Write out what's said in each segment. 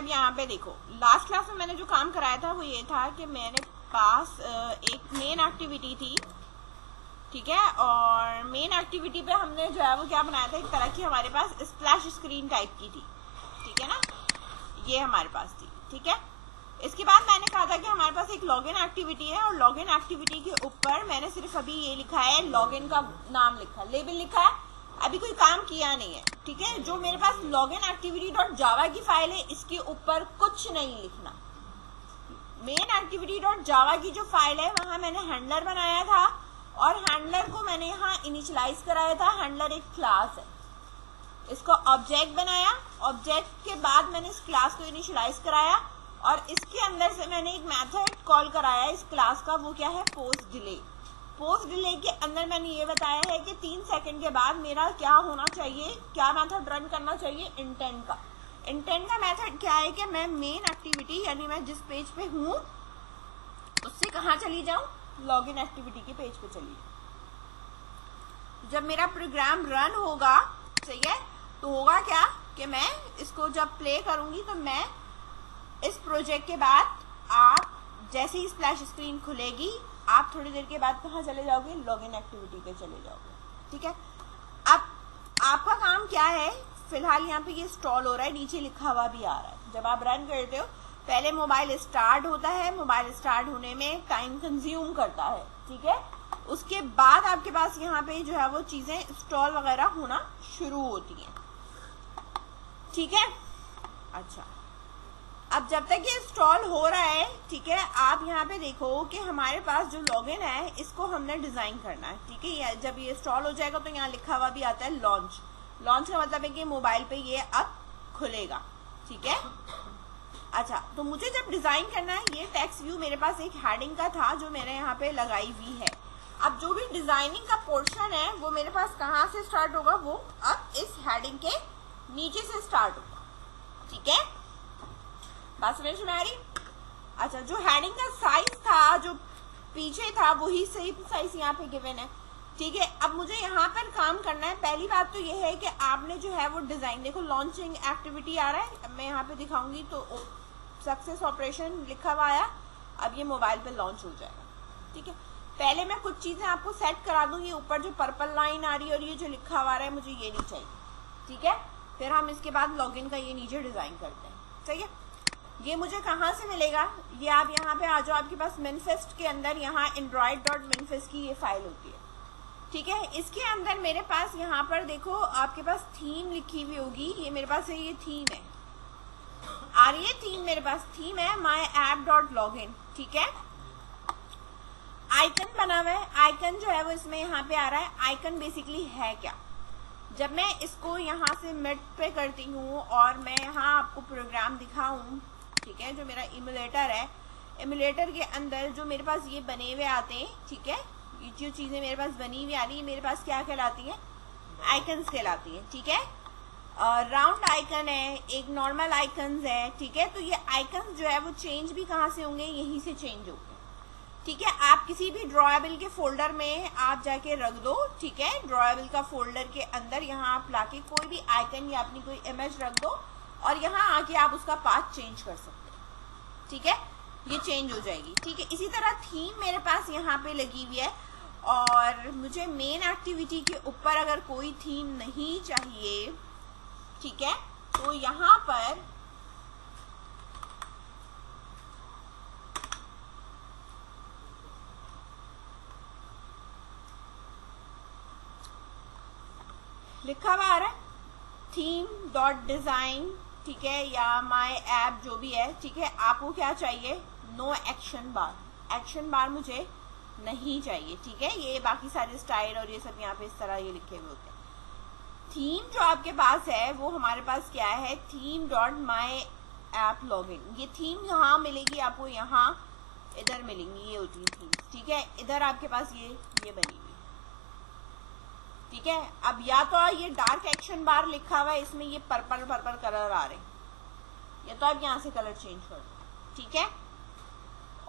अब यहाँ पे देखो, लास्ट क्लास में मैंने जो काम कराया था वो ये था कि मेरे पास एक मेन एक्टिविटी थी, ठीक है, और मेन एक्टिविटी पे हमने जो है वो क्या बनाया था, एक तरह की हमारे पास स्प्लैश स्क्रीन टाइप की थी, ठीक है ना, ये हमारे पास थी, ठीक है। इसके बाद मैंने कहा था कि हमारे पास एक लॉगिन एक्टिविटी है, और लॉगिन एक्टिविटी के ऊपर मैंने सिर्फ अभी ये लिखा है, लॉगिन का नाम लिखा, लेबल लिखा है, अभी कोई काम किया नहीं है, ठीक है। जो मेरे पास लॉगिन एक्टिविटी डॉट जावा की फाइल है, इसके ऊपर कुछ नहीं लिखना। मेन एक्टिविटी डॉट जावा की जो फाइल है वहां मैंने हैंडलर बनाया था, और हैंडलर को मैंने यहाँ इनिशियलाइज कराया था। हैंडलर एक क्लास है, इसको ऑब्जेक्ट बनाया, ऑब्जेक्ट के बाद मैंने इस क्लास को इनिशियलाइज कराया, और इसके अंदर से मैंने एक मेथड कॉल कराया इस क्लास का, वो क्या है, पोस्ट डिले। पोस्ट डिले के अंदर मैंने ये बताया है कि 3 सेकंड के बाद मेरा क्या होना चाहिए, क्या मेथड रन करना चाहिए, इंटेंट का। इंटेंट का मेथड क्या है कि मैं मेन एक्टिविटी यानी मैं जिस पेज पे हूँ उससे कहाँ चली जाऊँ, लॉगिन एक्टिविटी के पेज पे चली जाऊँ। जब मेरा प्रोग्राम रन होगा, सही है, तो होगा क्या कि मैं इसको जब प्ले करूंगी तो मैं इस प्रोजेक्ट के बाद आप जैसे ही स्प्लैश स्क्रीन खुलेगी, आप थोड़ी देर के बाद कहाँ चले जाओगे, लॉगिन एक्टिविटी पे चले जाओगे, ठीक है। अब आपका काम क्या है, फिलहाल यहाँ पे ये इंस्टॉल हो रहा है, नीचे लिखा हुआ भी आ रहा है। जब आप रन करते हो पहले मोबाइल स्टार्ट होता है, मोबाइल स्टार्ट होने में टाइम कंज्यूम करता है, ठीक है। उसके बाद आपके पास यहाँ पे जो है वो चीजें इंस्टॉल वगैरह होना शुरू होती हैं, ठीक है। अच्छा, अब जब तक ये इंस्टॉल हो रहा है, ठीक है, आप यहाँ पे देखो कि हमारे पास जो लॉगिन है इसको हमने डिजाइन करना है, ठीक है। जब ये इंस्टॉल हो जाएगा तो यहाँ लिखा हुआ भी आता है लॉन्च। लॉन्च का मतलब है कि मोबाइल पे ये अब खुलेगा, ठीक है। अच्छा, तो मुझे जब डिजाइन करना है, ये टेक्स्ट व्यू मेरे पास एक हेडिंग का था जो मैंने यहाँ पे लगाई हुई है। अब जो भी डिजाइनिंग का पोर्शन है वो मेरे पास कहाँ से स्टार्ट होगा, वो अब इस हेडिंग के नीचे से स्टार्ट होगा, ठीक है। बात समझ में आ रही? अच्छा, जो हेडिंग का साइज था, जो पीछे था, वही सेम साइज यहाँ पे गिवन है, ठीक है। अब मुझे यहाँ पर काम करना है। पहली बात तो ये है कि आपने जो है वो डिजाइन, देखो लॉन्चिंग एक्टिविटी आ रहा है, मैं यहाँ पे दिखाऊंगी तो सक्सेस ऑपरेशन लिखा हुआ आया, अब ये मोबाइल पे लॉन्च हो जाएगा, ठीक है। पहले मैं कुछ चीजें आपको सेट करा दूं, ये ऊपर जो पर्पल लाइन आ रही है और ये जो लिखा हुआ है मुझे ये नहीं चाहिए, ठीक है। फिर हम इसके बाद लॉगिन का ये नीचे डिजाइन करते हैं, सही है। ये मुझे कहाँ से मिलेगा, ये आप यहाँ पे आ जाओ, आपके पास मैनिफेस्ट के अंदर यहाँ android.manifest की ये फाइल होती है, ठीक है। इसके अंदर मेरे पास यहाँ पर देखो आपके पास थीम लिखी हुई होगी, ये मेरे पास है, ये थीम है, आ रही है थीम, मेरे पास थीम है myapp.login, ठीक है। आइकन बना हुआ है, आइकन जो है वो इसमें यहाँ पे आ रहा है। आइकन बेसिकली है क्या, जब मैं इसको यहाँ से मिड पे करती हूँ और मैं यहाँ आपको प्रोग्राम दिखाऊं, ठीक है, जो मेरा इमुलेटर है, इमुलेटर के अंदर जो मेरे पास ये बने हुए आते हैं, ठीक है, ये जो चीजें मेरे पास बनी हुई आ रही है मेरे पास क्या कहलाती है, आइकन्स कहलाती है, ठीक है। राउंड आइकन है, एक नॉर्मल आइकन्स है, ठीक है। तो ये आइकन्स जो है वो चेंज भी कहाँ से होंगे, यहीं से चेंज होंगे, ठीक है। आप किसी भी ड्रॉएबल के फोल्डर में आप जाके रख दो, ठीक है, ड्रॉएबल का फोल्डर के अंदर यहाँ आप लाके कोई भी आइकन या अपनी कोई इमेज रख दो और यहाँ आके आप उसका पाथ चेंज कर सकते हैं, ठीक है, ये चेंज हो जाएगी, ठीक है। इसी तरह थीम मेरे पास यहाँ पे लगी हुई है, और मुझे मेन एक्टिविटी के ऊपर अगर कोई थीम नहीं चाहिए, ठीक है, तो यहाँ पर लिखा हुआ आ रहा है थीम डॉट डिजाइन, ठीक है, या माय ऐप जो भी है, ठीक है। आपको क्या चाहिए, नो एक्शन बार, एक्शन बार मुझे नहीं चाहिए, ठीक है। ये बाकी सारे स्टाइल और ये सब यहाँ पे इस तरह ये लिखे हुए होते हैं। थीम जो आपके पास है वो हमारे पास क्या है, theme dot my app login, ये थीम यहाँ मिलेगी आपको, यहाँ इधर मिलेंगी, ये होती है थीम, ठीक है। इधर आपके पास ये बनी हुई, ठीक है। अब या तो ये डार्क एक्शन बार लिखा हुआ है, इसमें ये पर्पल पर्पल कलर आ रहे हैं, या तो आप यहाँ से कलर चेंज कर दो, ठीक है।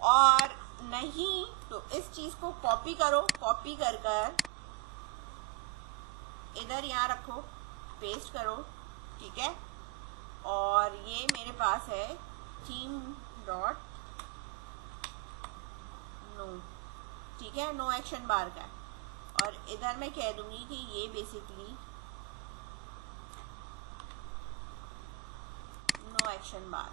और नहीं तो इस चीज को कॉपी करो, कॉपी कर कर इधर यहाँ रखो, पेस्ट करो, ठीक है। और ये मेरे पास है थीम डॉट नो, ठीक है, नो एक्शन बार का। और इधर मैं कह दूंगी कि ये बेसिकली नो एक्शन बार,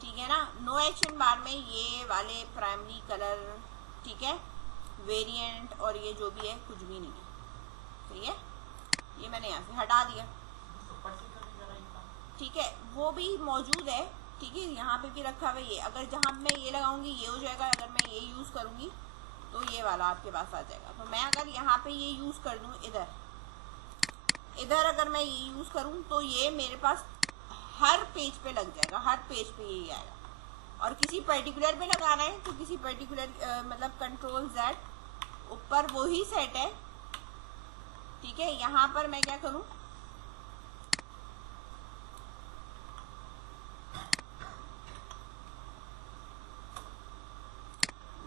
ठीक है ना। नो एक्शन बार में ये वाले प्राइमरी कलर, ठीक है, वेरिएंट और ये जो भी है कुछ भी नहीं है, सही है। ये मैंने यहाँ से हटा दिया, ठीक है, वो भी मौजूद है, ठीक है, यहाँ पे भी रखा हुआ ये। अगर जहाँ मैं ये लगाऊंगी ये हो जाएगा, अगर मैं ये यूज करूंगी तो ये वाला आपके पास आ जाएगा। तो मैं अगर यहाँ पे ये यूज कर दूं, इधर अगर मैं ये यूज करूं तो ये मेरे पास हर पेज पे लग जाएगा, हर पेज पे यही आएगा। और किसी पर्टिकुलर पे लगाना है तो किसी पर्टिकुलर मतलब कंट्रोल Z ऊपर वो ही सेट है, ठीक है। यहाँ पर मैं क्या करूं,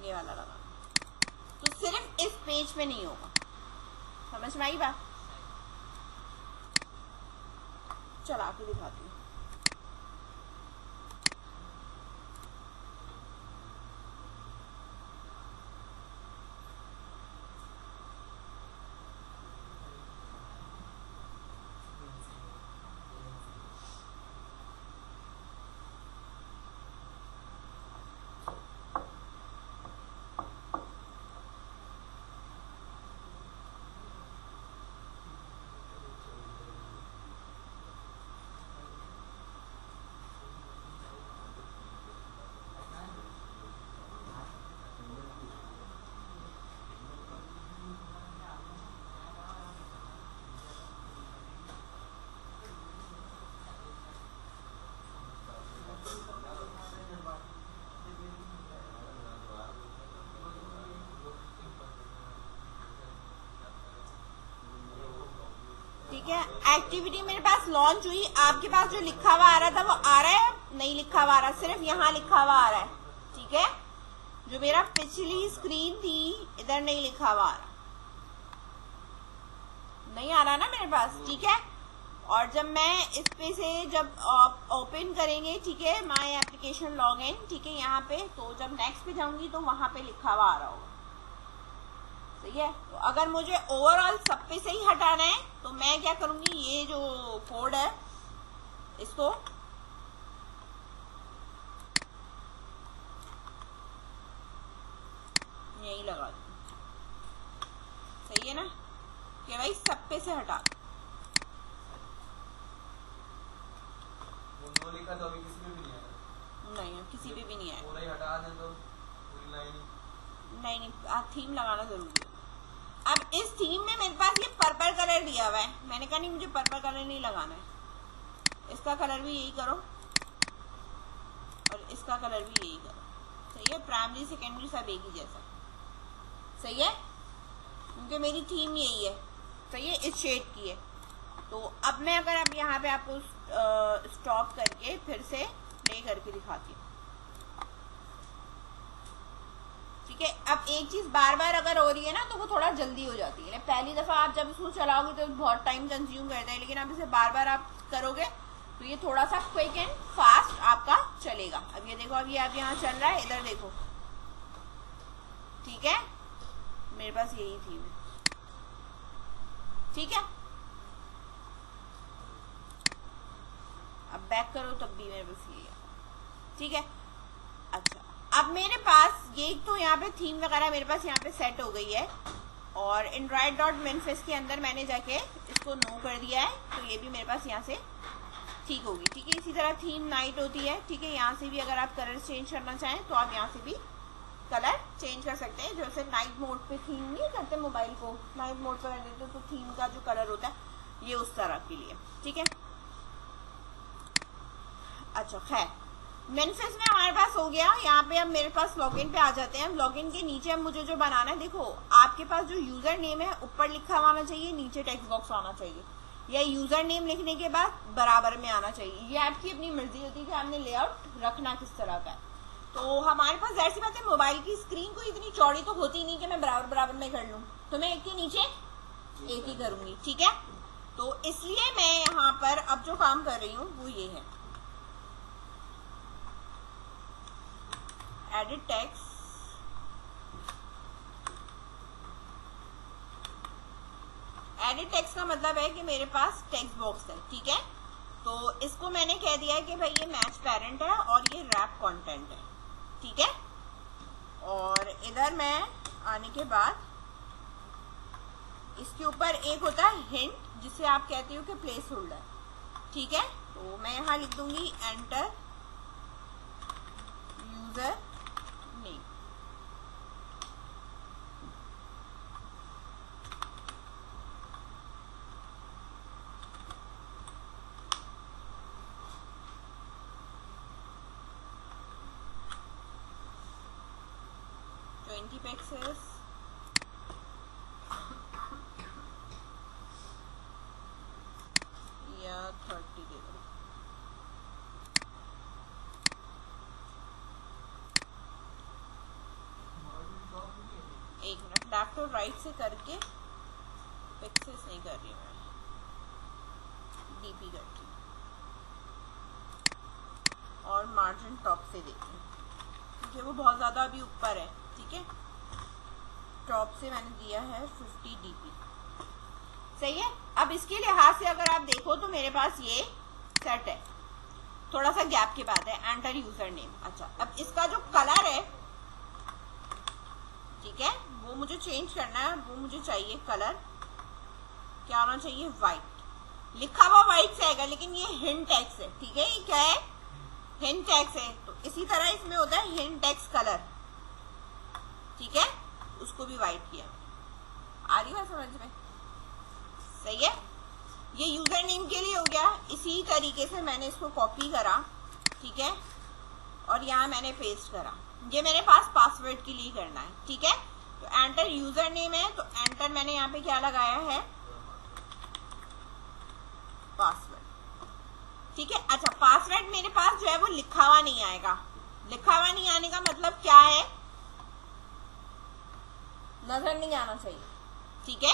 ये वाला लगा, तो सिर्फ इस पेज पे नहीं होगा, समझ में आई बात। चला के दिखाती हूँ। ठीक है, एक्टिविटी मेरे पास लॉन्च हुई, आपके पास जो लिखा हुआ आ रहा था वो आ रहा है, नहीं लिखा हुआ आ रहा, सिर्फ यहाँ लिखा हुआ आ रहा है, ठीक है। जो मेरा पिछली स्क्रीन थी इधर नहीं लिखा हुआ आ रहा, नहीं आ रहा ना मेरे पास, ठीक है। और जब मैं इस पे से जब ओपन करेंगे, ठीक है, माय एप्लीकेशन लॉगिन, ठीक है, यहाँ पे, तो जब नेक्स्ट पे जाऊंगी तो वहां पे लिखा हुआ आ रहा होगा, सही है। तो अगर मुझे ओवरऑल सब पे से ही हटाना है तो मैं क्या करूंगी, ये जो कोड है इसको यही लगा दूं, सही है ना, कि भाई सब पे से हटा। लिखा तो अभी किसी पे भी नहीं आया, नहीं किसी पे भी नहीं आया, पूरा ही हटा दें तो पूरी लाइन नहीं आप थीम लगाना जरूरी है। अब इस थीम में मेरे पास ये पर्पल कलर दिया हुआ है, मैंने कहा नहीं मुझे पर्पल कलर नहीं लगाना है, इसका कलर भी यही करो और इसका कलर भी यही करो, सही है। प्राइमरी सेकेंडरी सब एक ही जैसा, सही है, क्योंकि मेरी थीम यही है, सही है, इस शेड की है। तो अब मैं अगर अब यहाँ पे आपको स्टॉप करके फिर से प्ले करके दिखाती हूँ, ठीक है। अब एक चीज बार बार अगर हो रही है ना तो वो थोड़ा जल्दी हो जाती है, पहली दफा आप जब इसको चलाओगे तो बहुत टाइम कंज्यूम करता है, लेकिन अब इसे बार बार आप करोगे तो ये थोड़ा सा क्विक एंड फास्ट आपका चलेगा। अब ये देखो, अब ये आप यहाँ चल रहा है, इधर देखो, ठीक है, मेरे पास यही थी, ठीक है। अब बैक करो तब भी मेरे पास यही है, ठीक है। अच्छा, अब मेरे पास ये तो यहाँ पे थीम वगैरह मेरे पास यहाँ पे सेट हो गई है, और android.manifest के अंदर मैंने जाके इसको नो कर दिया है, तो ये भी मेरे पास यहाँ से ठीक होगी, ठीक है। इसी तरह थीम नाइट होती है, ठीक है, यहाँ से भी अगर आप कलर चेंज करना चाहें तो आप यहाँ से भी कलर चेंज कर सकते हैं। जैसे नाइट मोड पे थीम नहीं करते, मोबाइल को नाइट मोड पर कर देते तो थीम का जो कलर होता है ये उस तरह के लिए, ठीक है। अच्छा खैर, मैनिफेस्ट में हमारे पास हो गया। यहाँ पे अब मेरे पास लॉगिन पे आ जाते हैं। लॉगिन के नीचे अब मुझे जो बनाना है, देखो आपके पास जो यूजर नेम है ऊपर लिखा हुआ आना चाहिए, नीचे टेक्स्ट बॉक्स आना चाहिए, या यूजर नेम लिखने के बाद बराबर में आना चाहिए। ये आपकी अपनी मर्जी होती है कि आपने लेआउट रखना किस तरह का है। तो हमारे पास ऐसी बात है, मोबाइल की स्क्रीन को इतनी चौड़ी तो होती नहीं कि मैं बराबर बराबर में कर लूँ, तो मैं एक के नीचे एक ही करूंगी, ठीक है। तो इसलिए मैं यहाँ पर अब जो काम कर रही हूँ वो ये है, एडिट टेक्स्ट। एडिट टेक्स्ट का मतलब है कि मेरे पास टेक्स्ट बॉक्स है, ठीक है। तो इसको मैंने कह दिया है कि भाई ये मैच पेरेंट है और ये रैप कंटेंट है, ठीक है। और इधर मैं आने के बाद इसके ऊपर एक होता है हिंट, जिसे आप कहते हो कि प्लेस होल्डर, ठीक है। तो मैं यहाँ लिख दूंगी एंटर यूजर नेम। पिक्सेल्स या 30 दे दो। एक मिनट, लेफ्ट और राइट से करके पिक्सेल्स नहीं कर रही मैं, डीपी करती हूँ और मार्जिन टॉप से देखती हूँ क्योंकि वो बहुत ज़्यादा अभी ऊपर है, ठीक है। टॉप से मैंने दिया है 50 dp, सही है। अब इसके लिहाज से अगर आप देखो तो मेरे पास ये सेट है, थोड़ा सा गैप के बाद है एंटर यूजर नेम। अच्छा, अब इसका जो कलर है, ठीक है, वो मुझे चेंज करना है। वो मुझे चाहिए कलर क्या होना चाहिए, व्हाइट। लिखा हुआ व्हाइट से आएगा लेकिन ये हिंट टेक्स्ट है, ठीक है। ये क्या है, हिंट टेक्स्ट है। तो इसी तरह इसमें होता है हिंट टेक्स्ट कलर, ठीक है। उसको भी व्हाइट किया। आ रही है समझ में, सही है। ये यूजर नेम के लिए हो गया। इसी तरीके से मैंने इसको कॉपी करा, ठीक है, और यहाँ मैंने पेस्ट करा। ये मेरे पास पासवर्ड के लिए करना है, ठीक है। तो एंटर यूजर नेम है, तो एंटर मैंने यहाँ पे क्या लगाया है, पासवर्ड, ठीक है। अच्छा, पासवर्ड मेरे पास जो है वो लिखा हुआ नहीं आएगा। लिखा हुआ नहीं आने का मतलब क्या है, नजर नहीं आना चाहिए, ठीक है।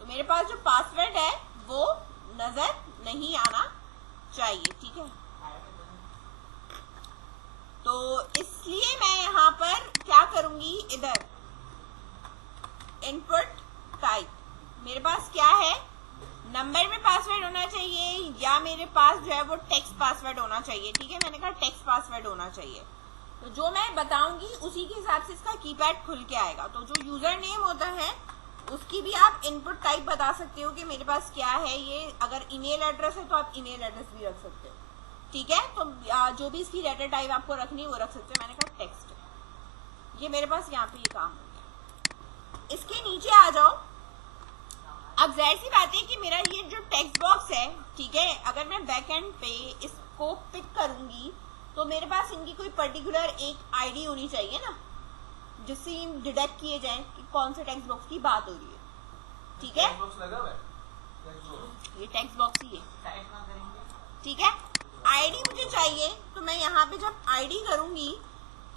तो मेरे पास जो पासवर्ड है वो नजर नहीं आना चाहिए, ठीक है। तो इसलिए मैं यहाँ पर क्या करूंगी, इधर इनपुट टाइप मेरे पास क्या है, नंबर में पासवर्ड होना चाहिए या मेरे पास जो है वो टेक्स्ट पासवर्ड होना चाहिए, ठीक है। मैंने कहा टेक्स्ट पासवर्ड होना चाहिए। तो जो मैं बताऊंगी उसी के हिसाब से इसका कीपैड खुल के आएगा। तो जो यूजर नेम होता है उसकी भी आप इनपुट टाइप बता सकते हो कि मेरे पास क्या है। ये अगर ईमेल एड्रेस है तो आप ईमेल एड्रेस भी रख सकते हो, ठीक है। तो जो भी इसकी लेटर टाइप आपको रखनी है वो रख सकते हो। मैंने कहा टेक्स्ट। ये मेरे पास यहाँ पे ये काम हो गया। इसके नीचे आ जाओ। अब जाहिर सी बात है कि मेरा ये जो टेक्स्ट बॉक्स है, ठीक है, अगर मैं बैक एंड पे इसको पिक करूंगी तो मेरे पास इनकी कोई पर्टिकुलर एक आईडी होनी चाहिए ना, जिससे डिटेक्ट किए जाए कि कौन से टेक्स्ट बॉक्स की बात हो रही है, ठीक है। ये टेक्स्ट बॉक्स ही है, ठीक है। आईडी मुझे चाहिए, तो मैं यहाँ पे जब आईडी करूंगी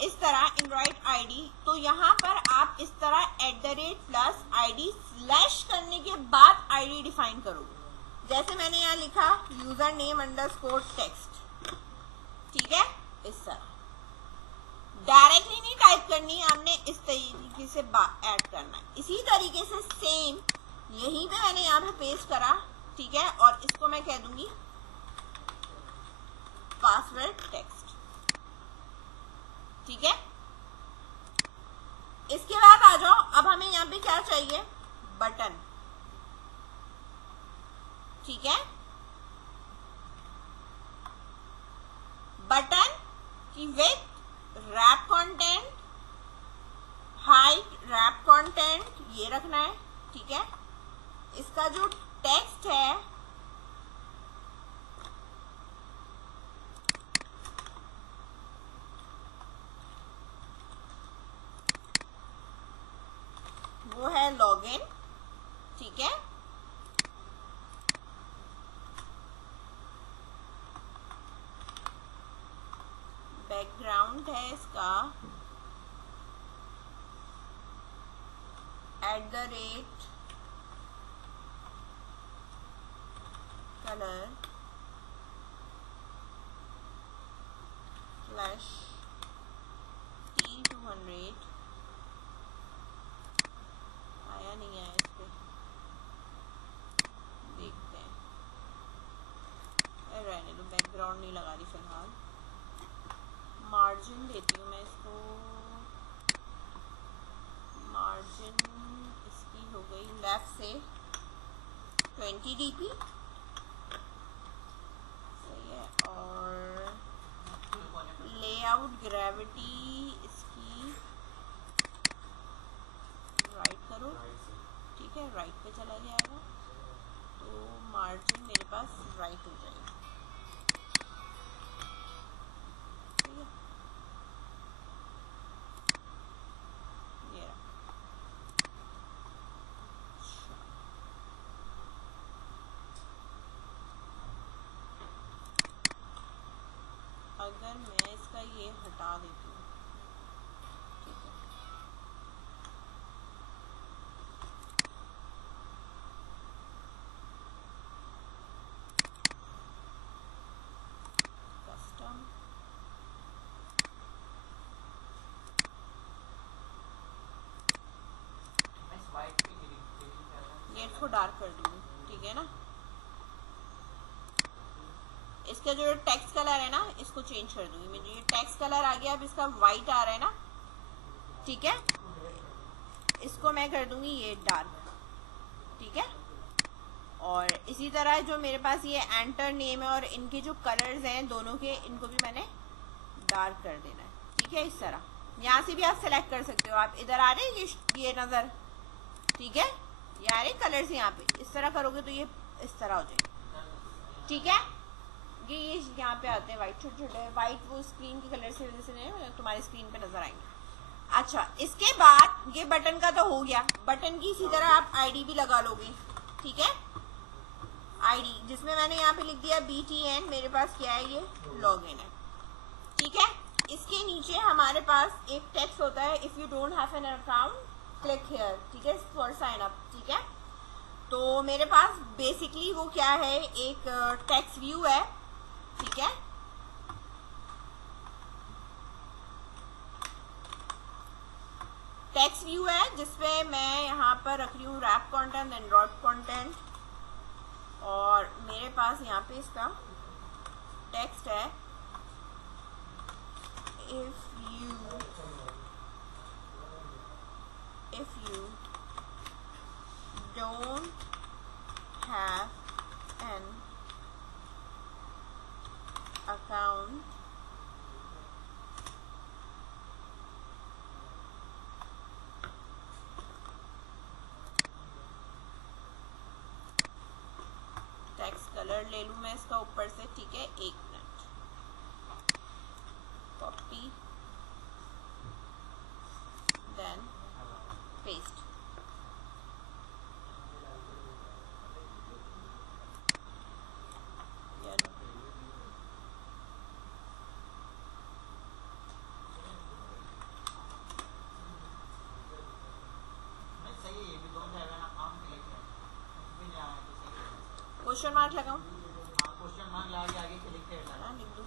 इस तरह इनवाइट आईडी, तो यहाँ पर आप इस तरह @+ID स्लैश करने के बाद आईडी डिफाइन करोगे। जैसे मैंने यहाँ लिखा यूजर नेम _text, ठीक है। इस तरह डायरेक्टली नहीं टाइप करनी, हमने इस तरीके से ऐड करना है। इसी तरीके से सेम यहीं पे मैंने यहाँ पे पेस्ट करा, ठीक है, और इसको मैं कह दूंगी पासवर्ड टेक्स्ट, ठीक है। इसके बाद आ जाओ। अब हमें यहाँ पे क्या चाहिए, बटन, ठीक है। बटन की width wrap content, height wrap content ये रखना है, ठीक है। इसका जो टेक्स्ट है वो है लॉगिन, ठीक है। बैकग्राउंड है इसका @ कलर फ्लैश T200 आया नहीं आया, इस पे देखते हैं। रहने दो, बैकग्राउंड नहीं लगा रही फिलहाल। मार्जिन देती हूँ मैं इसको, मार्जिन इसकी हो गई लेफ्ट से 20 dp, सही है। और लेआउट ग्रेविटी इसकी राइट करो, ठीक है, राइट पे चला जाएगा, तो मार्जिन मेरे पास राइट हो जाएगा, ठीक है। ये रहा। अगर मैं इसका ये हटा देती हूँ, ठीक है, कस्टम, इस वाइट पे क्लिक करना ये इसको डार्क कर दूँगी, ठीक है ना। इसका जो टेक्स्ट कलर है ना, इसको चेंज कर दूंगी मैं। ये टेक्स्ट कलर आ गया, अब इसका वाइट आ रहा है ना, ठीक है, इसको मैं कर दूंगी ये डार्क, ठीक है। और इसी तरह जो मेरे पास ये एंटर नेम है और इनके जो कलर्स हैं दोनों के, इनको भी मैंने डार्क कर देना है, ठीक है। इस तरह यहाँ से भी आप सेलेक्ट कर सकते हो। आप इधर आ रहे हैं ये नजर, ठीक है, ये आ रहे कलर्स यहाँ पे, इस तरह करोगे तो ये इस तरह हो जाएगी, ठीक है। ये यहाँ पे आते हैं वाइट, छोटे छोटे वाइट, वो स्क्रीन के कलर से वजह से नहीं तुम्हारी स्क्रीन पे नजर आएंगे। अच्छा, इसके बाद ये बटन का तो हो गया। बटन की इसी तरह आप आईडी भी लगा लोगे, ठीक है। आईडी जिसमें मैंने यहाँ पे लिख दिया BTN, मेरे पास क्या है, ये लॉगिन है, ठीक है। इसके नीचे हमारे पास एक टेक्स्ट होता है, if you don't have an account click here, ठीक है, फॉर साइन अप, ठीक है। तो मेरे पास बेसिकली वो क्या है, एक टेक्स्ट व्यू है, ठीक है। टेक्स्ट व्यू है जिसपे मैं यहाँ पर रख रही हूँ रैप कंटेंट, एंड्रॉइड कंटेंट, और मेरे पास यहाँ पे इसका टेक्स्ट है, if you don't have an account text colour ले लूं मैं इसका ऊपर से, ठीक है। 1 minute, copy then paste, question mark लगाऊं, क्वेश्चन मार्क लगा के आगे क्लिक करना लिख दूं।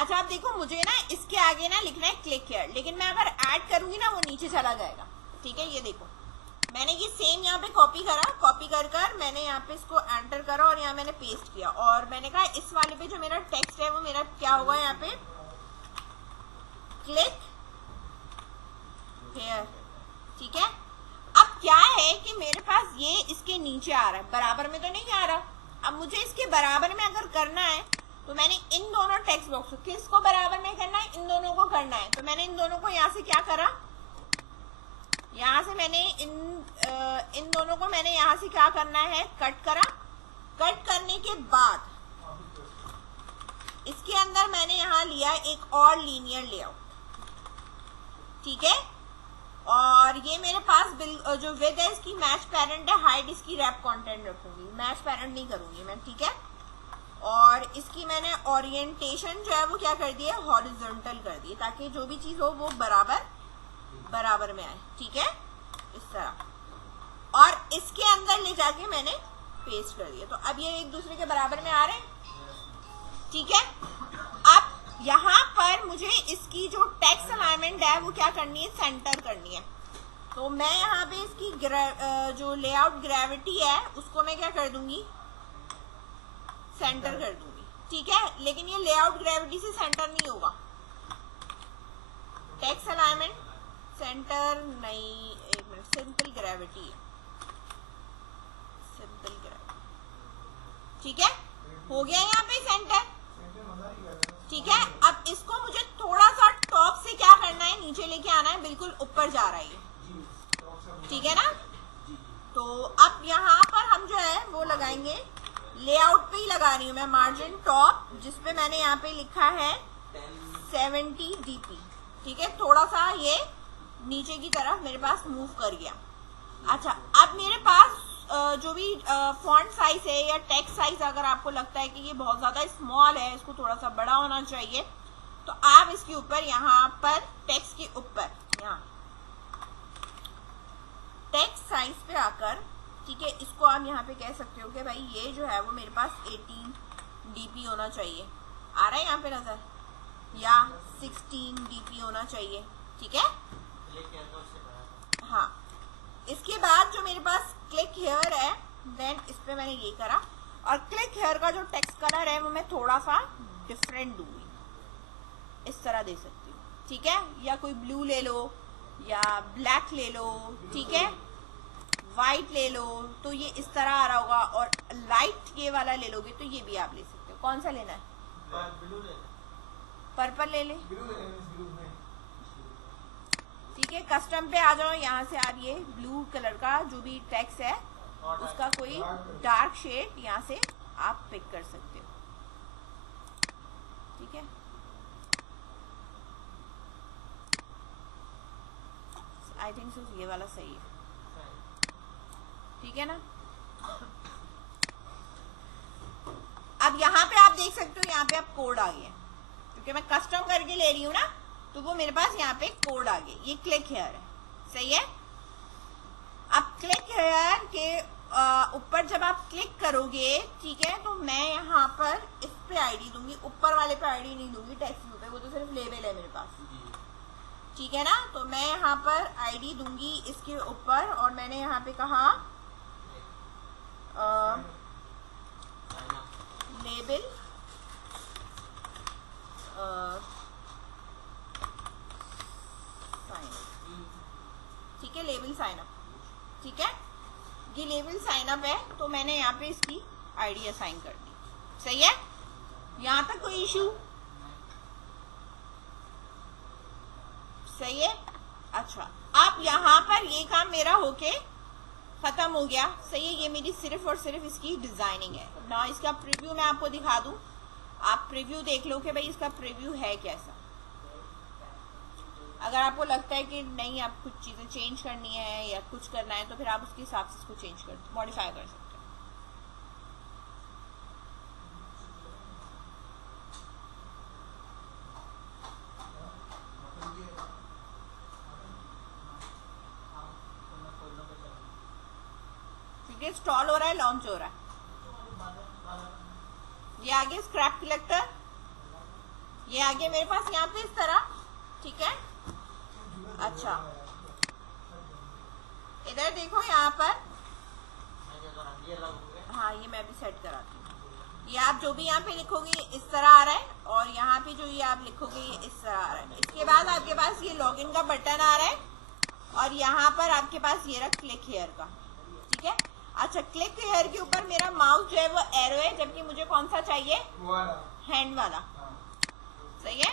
अच्छा, आप देखो मुझे ना इसके आगे ना लिखना है क्लिक हियर, लेकिन मैं अगर ऐड करूंगी ना वो नीचे चला जाएगा, ठीक है। ये देखो मैंने ये सेम यहाँ पे कॉपी करा, कॉपी कर मैंने यहाँ पे इसको एंटर करा और यहाँ मैंने पेस्ट किया, और मैंने कहा इस वाले पे जो मेरा टेक्स्ट है वो मेरा क्या होगा, यहाँ पे क्लिक हियर, ठीक है। अब क्या है कि मेरे पास ये इसके नीचे आ रहा है, बराबर में तो नहीं आ रहा। अब मुझे इसके बराबर में अगर करना है तो मैंने इन दोनों टेक्स्ट बॉक्स को, किसको बराबर में करना है, इन दोनों को करना है। तो मैंने इन दोनों को यहाँ से क्या करा, यहाँ से मैंने इन दोनों को मैंने यहाँ से क्या करना है, कट करा। कट करने के बाद इसके अंदर मैंने यहाँ लिया एक और लीनियर लेआउट, ठीक है। और ये मेरे पास जो विद है इसकी मैच पेरेंट है, हाइट इसकी रैप कंटेंट रखूंगी, मैच पेरेंट नहीं करूंगी मैं, ठीक है। और इसकी मैंने ओरिएंटेशन जो है वो क्या कर दिया, हॉरिजॉन्टल कर दी, ताकि जो भी चीज हो वो बराबर में आए, ठीक है, इस तरह। और इसके अंदर ले जाके मैंने पेस्ट कर दिया। तो अब ये एक दूसरे के बराबर में आ रहे हैं, ठीक है। अब यहाँ पर मुझे इसकी जो टेक्स्ट अलाइनमेंट है वो क्या करनी है, सेंटर करनी है। तो मैं यहाँ पे इसकी जो लेआउट ग्रेविटी है उसको मैं क्या कर दूंगी, सेंटर कर दूंगी, ठीक है। लेकिन ये लेआउट ग्रेविटी से सेंटर नहीं होगा, टेक्स्ट अलाइनमेंट सेंटर नहीं, एक minute, simple gravity, simple gravity, ठीक है, हो गया यहाँ पे सेंटर, ठीक है। अब इसको मुझे थोड़ा सा टॉप से क्या करना है, नीचे लेके आना है, बिल्कुल ऊपर जा रहा है, ठीक है ना। तो अब यहाँ पर हम जो है वो लगाएंगे, लेआउट पे ही लगा रही हूँ मैं, मार्जिन टॉप, जिसपे मैंने यहाँ पे लिखा है 70 dp, ठीक है। थोड़ा सा ये नीचे की तरफ मेरे पास मूव कर गया। अच्छा, अब मेरे पास जो भी फॉन्ट साइज है या टेक्स्ट साइज, अगर आपको लगता है कि ये बहुत ज्यादा स्मॉल है, इसको थोड़ा सा बड़ा होना चाहिए, तो आप इसके ऊपर यहाँ पर टेक्स्ट के ऊपर यहाँ टेक्स्ट साइज पे आकर, ठीक है, इसको आप यहाँ पे कह सकते हो कि भाई ये जो है वो मेरे पास 18 dp होना चाहिए, आ रहा है यहाँ पे नजर, या 16 dp होना चाहिए, ठीक है। हाँ, इसके बाद जो मेरे पास क्लिक हेयर है, देन इस पे मैंने ये करा, और क्लिक हेयर का जो टेक्स्ट कलर है वो मैं थोड़ा सा डिफरेंट दूंगी, इस तरह दे सकती हूँ, ठीक है। या कोई ब्लू ले लो या ब्लैक ले लो, ठीक है, व्हाइट ले लो, तो ये इस तरह आ रहा होगा। और लाइट ये वाला ले लोगे तो ये भी आप ले सकते हो। कौन सा लेना है, पर्पल ले ले, ठीक है। कस्टम पे आ जाओ, यहाँ से आप ये ब्लू कलर का जो भी टेक्स्ट है उसका कोई डार्क शेड यहाँ से आप पिक कर सकते हो, ठीक है। आई थिंक सो ये वाला सही है, ठीक है ना। अब यहाँ पे आप देख सकते हो, यहाँ पे आप कोड आ गया, क्योंकि मैं कस्टम करके ले रही हूँ ना, तो वो मेरे पास यहाँ पे कोड आ गया, ये क्लिक हेयर है, सही है। अब क्लिक हेयर के ऊपर जब आप क्लिक करोगे, ठीक है, तो मैं यहाँ पर इस पे आईडी दूंगी, ऊपर वाले पे आईडी नहीं दूंगी, टेक्स्ट व्यू पे, वो तो सिर्फ लेबल है मेरे पास, ठीक है ना। तो मैं यहाँ पर आईडी दूंगी इसके ऊपर, और मैंने यहाँ पे कहा लेबल साइन, ठीक है, लेबल साइन अप, ठीक है। ये लेबल साइन अप है, तो मैंने यहाँ पे इसकी आईडी असाइन कर दी, सही है। यहाँ तक कोई इशू, सही है। अच्छा, अब यहाँ पर ये काम मेरा होके खत्म हो गया, सही है। ये मेरी सिर्फ और सिर्फ इसकी डिजाइनिंग है ना। इसका प्रीव्यू मैं आपको दिखा दूं, आप प्रीव्यू देख लो कि भाई इसका प्रीव्यू है कैसा। अगर आपको लगता है कि नहीं, आप कुछ चीजें चेंज करनी है या कुछ करना है, तो फिर आप उसके हिसाब से इसको चेंज कर, मॉडिफाई कर सकते हो। ठीक है, इंस्टॉल हो रहा है, लॉन्च हो रहा है। ये आगे स्क्रैप कलेक्टर, ये आगे मेरे पास यहाँ पे इस तरह, ठीक है। अच्छा, इधर देखो यहाँ पर, हाँ ये मैं भी सेट कराती हूँ। ये आप जो भी यहाँ पे लिखोगे इस तरह आ रहा है, और यहाँ पे जो ये आप लिखोगे ये इस तरह आ रहा है। इसके बाद आपके पास ये लॉगिन का बटन आ रहा है, और यहाँ पर आपके पास ये रहा क्लिक हेयर का, ठीक है। अच्छा, क्लिक हेयर के ऊपर मेरा माउस जो है वो एरो है, जबकि मुझे कौन सा चाहिए, हैंड वाला, सही है।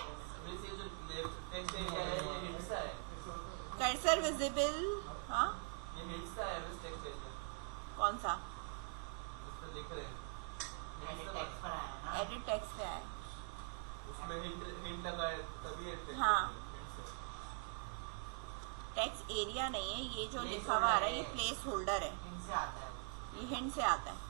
कर्सर विजिबल, हाँ कौन सा, एडिट टेक्स्ट पे है, हाँ टेक्स्ट एरिया नहीं है, ये जो लिखा हुआ आ रहा है ये प्लेस होल्डर है, ये हिंट से आता है।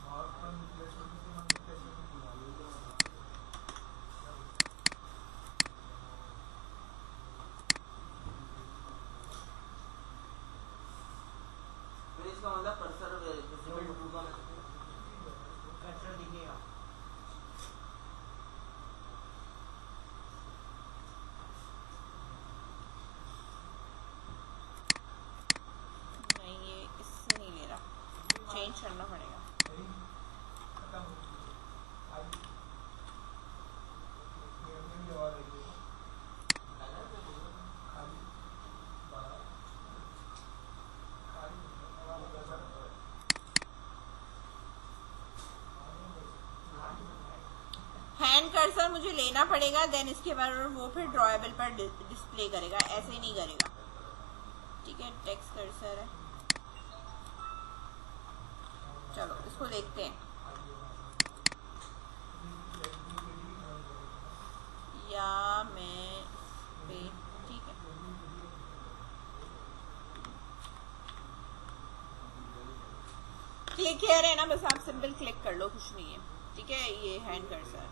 कर्सर मुझे लेना पड़ेगा, देन इसके बाद वो फिर ड्रॉएबल पर डिस्प्ले करेगा, ऐसे ही नहीं करेगा। ठीक है, टेक्स्ट कर्सर है, चलो इसको देखते हैं। या मैं इस पे, ठीक है, क्लिक हियर है ना, बस आप सिंपल क्लिक कर लो, कुछ नहीं है। ठीक है, ये हैंड कर्सर।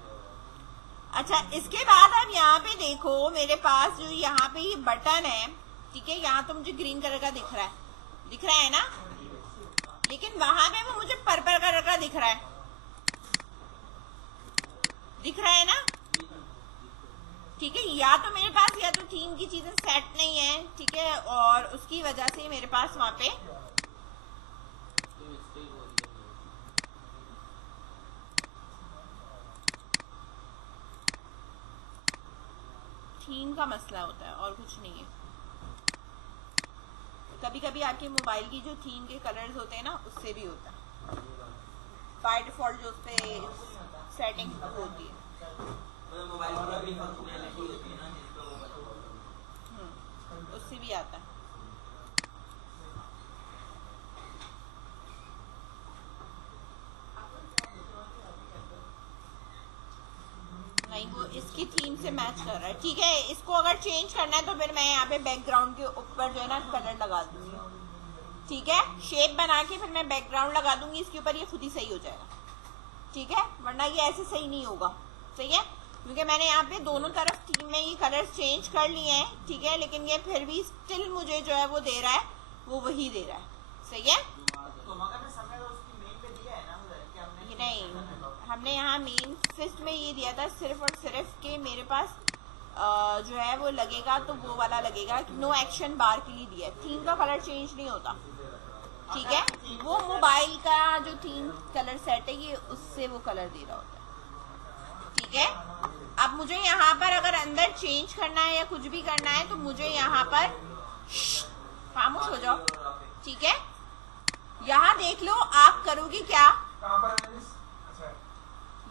अच्छा, इसके बाद अब यहाँ पे देखो, मेरे पास जो यहाँ पे ये बटन है, ठीक है, यहाँ तो मुझे ग्रीन कलर का दिख रहा है ना, लेकिन वहां पे वो मुझे पर्पल कलर का दिख रहा है ना। ठीक है, या तो मेरे पास या तो थीम की चीजें सेट नहीं है, ठीक है, और उसकी वजह से मेरे पास वहां पे थीम का मसला होता है और कुछ नहीं है। कभी कभी आपके मोबाइल की जो थीम के कलर्स होते हैं ना, उससे भी होता है, बाय डिफॉल्ट जो उस पे सेटिंग होती है। उससे भी आता है। नहीं, वो इसकी थीम से मैच कर रहा है। ठीक है, इसको अगर चेंज करना है तो फिर मैं यहाँ पे बैकग्राउंड के ऊपर जो है ना कलर लगा दूंगी। ठीक है, शेप बना के फिर मैं बैकग्राउंड लगा दूंगी, इसके ऊपर ये खुद ही सही हो जाएगा। ठीक है, वरना ये ऐसे सही नहीं होगा। सही है, क्योंकि मैंने यहाँ पे दोनों तरफ थीम में ये कलर चेंज कर लिए हैं। ठीक है, लेकिन ये फिर भी स्टिल मुझे जो है वो दे रहा है, वो वही दे रहा है। सही है, नहीं, हमने यहाँ मेन फिस्ट में ये दिया था सिर्फ और सिर्फ कि मेरे पास जो है वो लगेगा तो वो वाला लगेगा, नो एक्शन बार के लिए दिया है। थीम का कलर चेंज नहीं होता। ठीक है, वो मोबाइल का जो थीम कलर सेट है ये उससे वो कलर दे रहा होता है। ठीक है, अब मुझे यहाँ पर अगर अंदर चेंज करना है या कुछ भी करना है तो मुझे यहाँ पर खामोश हो जाओ। ठीक है, यहाँ देख लो आप करोगे क्या।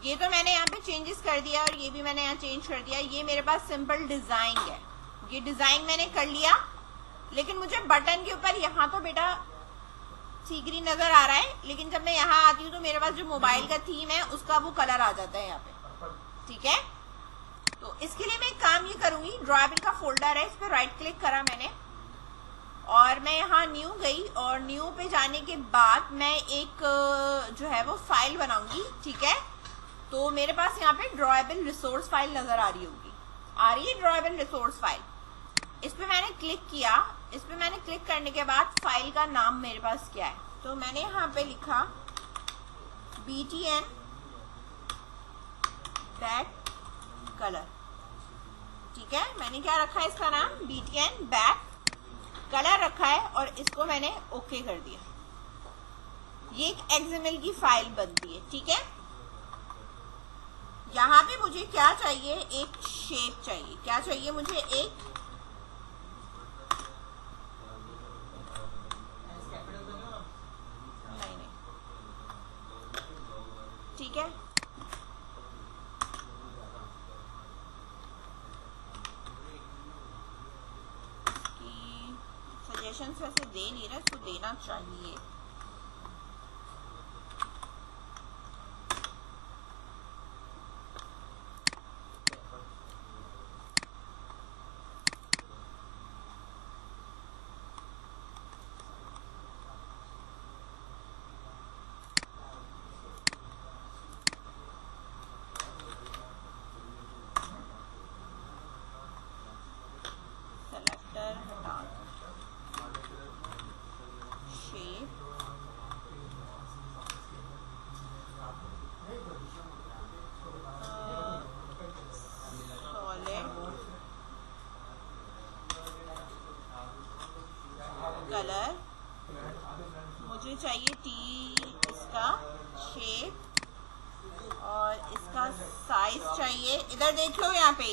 ये तो मैंने यहाँ पे चेंजेस कर दिया और ये भी मैंने यहाँ चेंज कर दिया। ये मेरे पास सिंपल डिजाइन है, ये डिजाइन मैंने कर लिया, लेकिन मुझे बटन के ऊपर यहाँ तो बेटा सी ग्रीन नजर आ रहा है, लेकिन जब मैं यहाँ आती हूँ तो मेरे पास जो मोबाइल का थीम है उसका वो कलर आ जाता है यहाँ पे। ठीक है, तो इसके लिए मैं एक काम ये करूंगी, ड्रॉएबल का फोल्डर है, इस पर राइट क्लिक करा मैंने और मैं यहाँ न्यू गई और न्यू पे जाने के बाद मैं एक जो है वो फाइल बनाऊंगी। ठीक है, तो मेरे पास यहाँ पे ड्रॉएबल रिसोर्स फाइल नजर आ रही होगी, आ रही है ड्रॉएबल रिसोर्स फाइल। इस पे मैंने क्लिक किया, इस पे मैंने क्लिक करने के बाद फाइल का नाम मेरे पास क्या है, तो मैंने यहाँ पे लिखा BTN बैक कलर। ठीक है, मैंने क्या रखा है इसका नाम, BTN बैक कलर रखा है और इसको मैंने ओके कर दिया। ये एक XML की फाइल बनती है। ठीक है, यहाँ पे मुझे क्या चाहिए, एक शेप चाहिए। क्या चाहिए मुझे, एक नहीं, ठीक है, सजेशंस वैसे दे नहीं रहा, इसको देना चाहिए। कलर मुझे चाहिए इसका शेप और इसका साइज चाहिए। इधर देख लो, यहाँ पे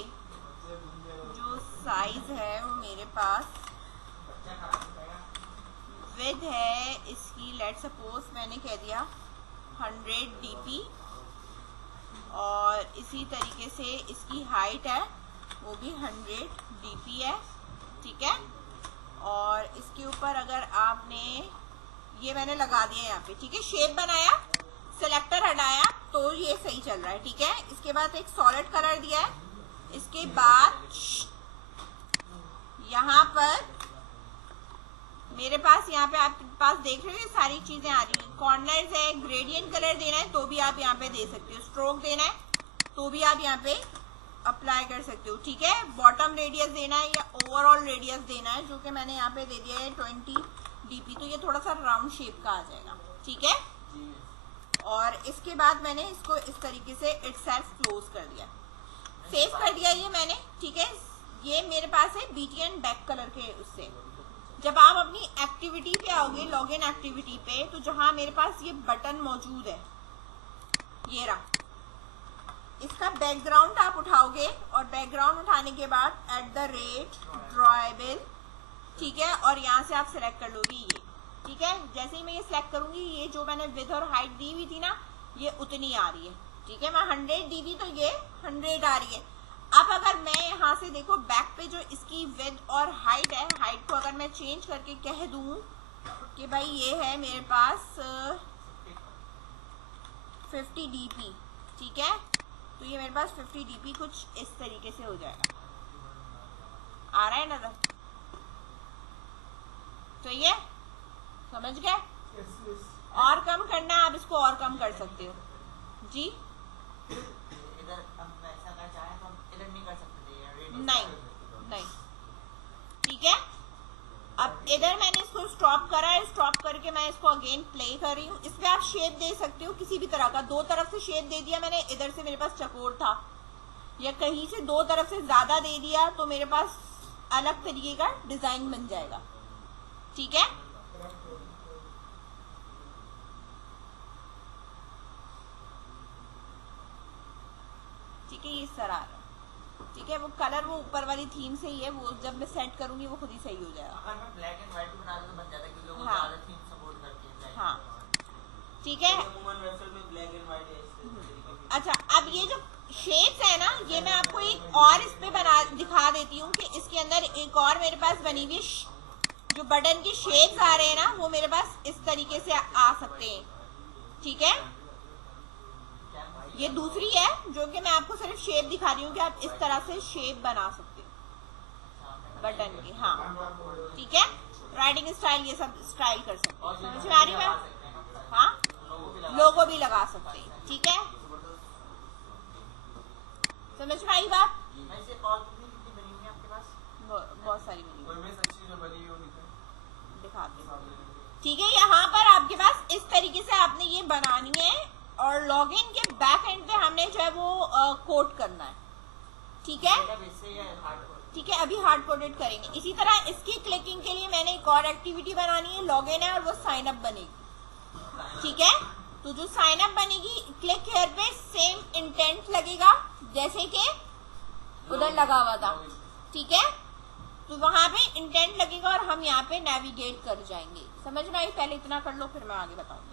जो साइज है वो मेरे पास विड्थ है इसकी, लेट सपोज मैंने कह दिया 100 dp और इसी तरीके तरीके से इसकी हाइट है वो भी 100 dp है, ठीक है। और इसके ऊपर अगर आपने ये मैंने लगा दिया यहाँ पे, ठीक है, शेप बनाया, सिलेक्टर हटाया तो ये सही चल रहा है, ठीक है। इसके बाद एक सॉलिड कलर दिया है, इसके बाद यहाँ पर मेरे पास यहाँ पे आपके पास देख रहे हो ये सारी चीजें आ रही हैं। कॉर्नर्स है, ग्रेडियंट कलर देना है तो भी आप यहाँ पे दे सकते हो, स्ट्रोक देना है तो भी आप यहाँ पे अप्लाई कर सकते हो, ठीक है। बॉटम रेडियस देना है या ओवरऑल रेडियस देना है, जो कि मैंने यहाँ पे दे दिया है 20 dp, तो ये थोड़ा सा राउंड शेप का आ जाएगा, ठीक है। और इसके बाद मैंने इसको इस तरीके से इटसेल्फ क्लोज कर दिया, सेव कर दिया ये मैंने, ठीक है। ये मेरे पास है BTN बैक कलर के उससे। जब आप अपनी एक्टिविटी पे आओगे, लॉगिन एक्टिविटी पे, तो जहां मेरे पास ये बटन मौजूद है, ये रहा, इसका बैकग्राउंड आप उठाओगे और बैकग्राउंड उठाने के बाद @drawable, ठीक है, और यहाँ से आप सिलेक्ट कर लोगे ये, ठीक है। जैसे ही मैं ये सिलेक्ट करूंगी, ये जो मैंने विड्थ और हाइट दी हुई थी ना, ये उतनी आ रही है, ठीक है। मैं 100 dB तो ये 100 आ रही है। अब अगर मैं यहाँ से देखो बैक पे जो इसकी विड्थ और हाइट है, हाइट को अगर मैं चेंज करके कह दूं कि भाई ये है मेरे पास 50 dB, ठीक है, तो ये मेरे पास 50 dB कुछ इस तरीके से हो जाएगा, आ रहा है नजर, तो ये समझ गए। और कम करना है आप इसको और कम कर सकते हो जी। इधर हम ऐसा करना चाहें तो हम इधर नहीं कर सकते, नहीं, ठीक है। अब इधर मैंने इसको स्टॉप करा है, स्टॉप करके मैं इसको अगेन प्ले कर रही हूँ। इसमें आप शेप दे सकते हो किसी भी तरह का, दो तरफ से शेप दे दिया मैंने, इधर से मेरे पास चकोर था, या कहीं से दो तरफ से ज्यादा दे दिया तो मेरे पास अलग तरीके का डिजाइन बन जाएगा, ठीक है। ठीक है, ये इस तरह आ रहा है, ठीक है। वो कलर वो ऊपर वाली थीम से ही है, वो जब मैं सेट करूंगी वो खुद ही सही हो जाएगा। अगर मैं ब्लैक एंड व्हाइट बना दूं तो बन जाता है, क्योंकि लोग हाँ। ज्यादा थीम सपोर्ट करते हैं। हाँ, ठीक है। अमूमन वेबसाइट में ब्लैक एंड व्हाइट है। अच्छा, अब ये जो शेप्स है ना, ये मैं आपको एक और इस पे बना दिखा देती हूँ कि इसके अंदर एक और मेरे पास बनी हुई जो बटन की शेप्स आ रहे हैं ना, वो मेरे पास इस तरीके से आ सकते हैं, ठीक है। ये दूसरी है जो कि मैं आपको सिर्फ शेप दिखा रही हूँ कि आप इस तरह से शेप बना सकते हो बटन की, हाँ, ठीक है। राइटिंग स्टाइल, ये सब स्टाइल कर सकते हो, समझ में आ रही है। हाँ, लोगो भी लगा सकते हैं, ठीक है, समझ में आई बात। बहुत सारी दिखाते हैं, ठीक है। यहाँ पर आपके पास इस तरीके से आपने ये बनानी है, और लॉगिन के बैक एंड पे हमने जो है वो कोड करना है, ठीक है, ठीक है। अभी हार्ड कोडेड करेंगे। इसी तरह इसकी क्लिकिंग के लिए मैंने एक और एक्टिविटी बनानी है, लॉगिन है, और वो साइन अप बनेगी, ठीक है। तो जो साइन अप बनेगी, क्लिक हेयर पे सेम इंटेंट लगेगा जैसे कि उधर लगा हुआ था, ठीक है। तो वहां पे इंटेंट लगेगा और हम यहाँ पे नेविगेट कर जाएंगे, समझ में आई। पहले इतना कर लो फिर मैं आगे बताऊँ।